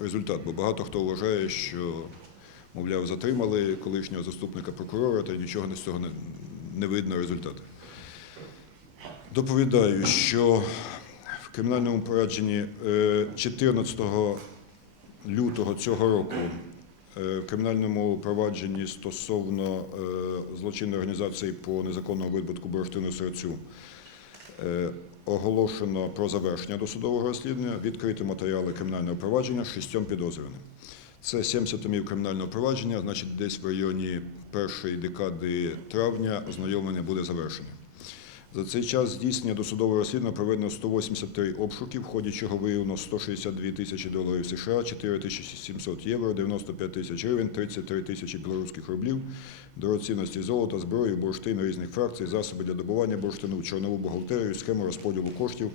Результат, бо багато хто вважає, що, мовляв, затримали колишнього заступника прокурора, та нічого з цього не, видно результату. Доповідаю, що в кримінальному провадженні е, 14 лютого цього року е, в кримінальному провадженні стосовно е, злочинної організації по незаконному видобутку бурштину серцю Е, Оголошено про завершення досудового розслідування, відкрити матеріали кримінального провадження шістьом підозрюваним. Це 70 томів кримінального провадження, значить, десь в районі першої декади травня ознайомлення буде завершене. За цей час здійснення досудового розслідування проведено 183 обшуки, в ході чого виявлено 162 тисячі доларів США, 4 тисячі 700 євро, 95 тисяч гривень, 33 тисячі білоруських рублів, дорогоцінності золота, зброї, бурштин різних фракцій, засоби для добування бурштину, чорнову бухгалтерію, схему розподілу коштів.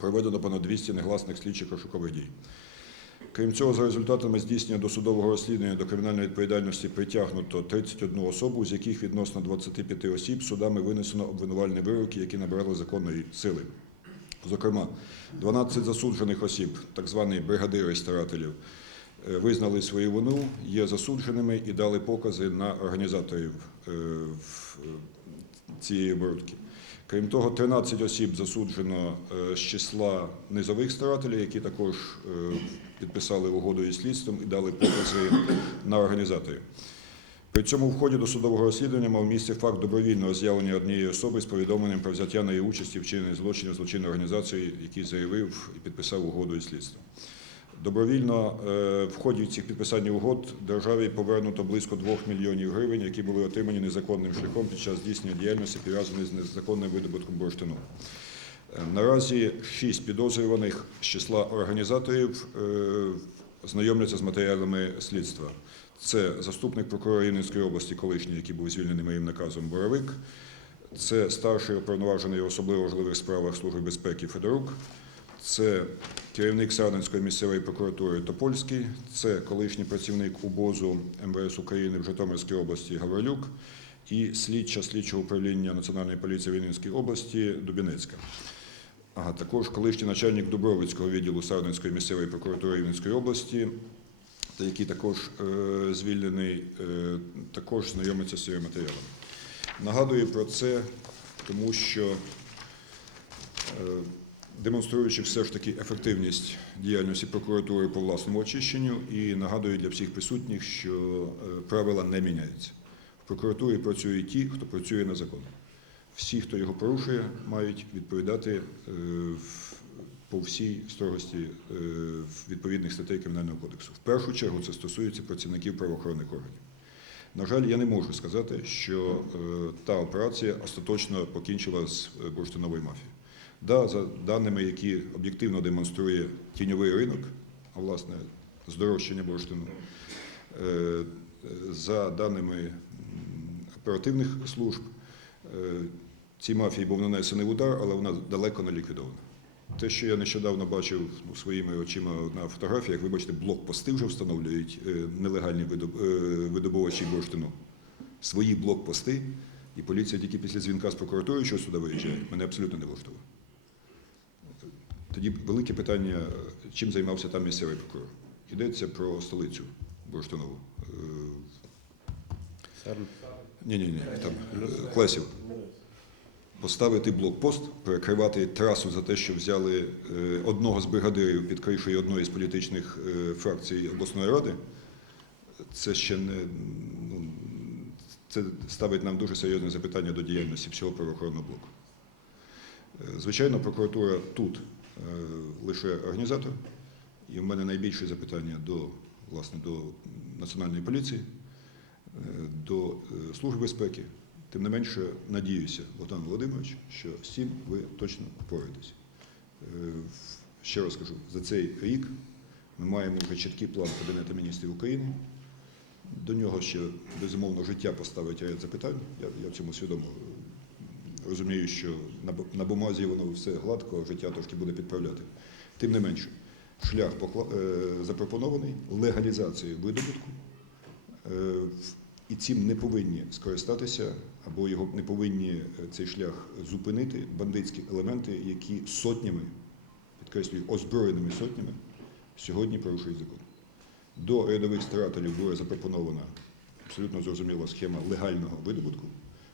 Проведено понад 200 негласних слідчих розшукових дій. Крім цього, за результатами здійснення досудового розслідування до кримінальної відповідальності притягнуто 31 особу, з яких відносно 25 осіб судами винесено обвинувальні вироки, які набирали законної сили. Зокрема, 12 засуджених осіб, так звані бригадири старателів, е, визнали свою вину, є засудженими і дали покази на організаторів е, цієї оборудки. Крім того, 13 осіб засуджено е, з числа низових старателів, які також е, підписали угоду із слідством і дали покази на організаторів. При цьому в ході досудового розслідування мав місце факт добровільного з'явлення однієї особи з повідомленням про взяття неї участі в вчиненні злочинів злочинної організації, який заявив і підписав угоду із слідством. Добровільно е, в ході цих підписань угод державі повернуто близько 2 мільйонів гривень, які були отримані незаконним шляхом під час здійснення діяльності, пов'язаної з незаконним видобутком бурштину. Е, Наразі шість підозрюваних з числа організаторів е, знайомляться з матеріалами слідства. Це заступник прокурора Рівненської області, колишній, який був звільнений моїм наказом Боровик. Це старший уповноважений особливо важливих справах Служби безпеки Федорук. Це керівник Сарненської місцевої прокуратури Топольський, це колишній працівник УБОЗу МВС України в Житомирській області Гаврилюк і слідча слідчого управління Національної поліції в Рівненській області Дубінецька. Ага, також колишній начальник Дубровицького відділу Сарненської місцевої прокуратури Рівненської області, та який також е, звільнений, е, також знайомиться з цими матеріалами. Нагадую про це, тому що е, демонструючи все ж таки ефективність діяльності прокуратури по власному очищенню, і нагадую для всіх присутніх, що правила не міняються. В прокуратурі працюють ті, хто працює на закон. Всі, хто його порушує, мають відповідати е, по всій строгості е, відповідних статей Кримінального кодексу. В першу чергу це стосується працівників правоохоронних органів. На жаль, я не можу сказати, що е, та операція остаточно покінчила з бурштиновою мафією. Да, за даними, які об'єктивно демонструє тіньовий ринок, а власне здорожчання бурштину, за даними оперативних служб, цій мафії був нанесений удар, але вона далеко не ліквідована. Те, що я нещодавно бачив ну, своїми очима на фотографіях, вибачте, блокпости вже встановлюють е, нелегальні е, видобувачі бурштину. Свої блокпости, і поліція тільки після дзвінка з прокуратури, що сюди виїжджає, мене абсолютно не влаштовує. Тоді велике питання, чим займався там місцевий прокурор. Йдеться про столицю бурштинову. Ні, ні, ні, там е, Клесів. Поставити блокпост, перекривати трасу за те, що взяли е, одного з бригадирів під кришею одної з політичних е, фракцій обласної ради, це ще не ну, це ставить нам дуже серйозне запитання до діяльності всього правоохоронного блоку. Звичайно, прокуратура тут лише організатор, і в мене найбільше запитання до, власне, до Національної поліції, до е, Служби безпеки. Тим не менше, надіюся, Богдан Володимирович, що з цим ви точно впораєтесь. Е, Ще раз кажу, за цей рік ми маємо вже чіткий план Кабінету міністрів України. До нього ще безумовно життя поставить ряд запитань. Я, я в цьому свідомо розумію, що на, на бумазі воно все гладко, життя трошки буде підправляти. Тим не менше, шлях покла- е, запропонований легалізації видобутку. І цим не повинні скористатися або його не повинні е, цей шлях зупинити бандитські елементи, які сотнями, підкреслюю, озброєними сотнями, сьогодні порушують закон. До рядових старателів була запропонована абсолютно зрозуміла схема легального видобутку.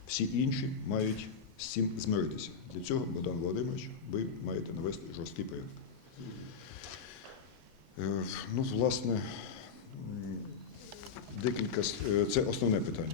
Всі інші мають з цим змиритися. Для цього, Богдан Володимирович, ви маєте навести жорсткий порядок. Е, Ну, власне, декілька е, це основне питання.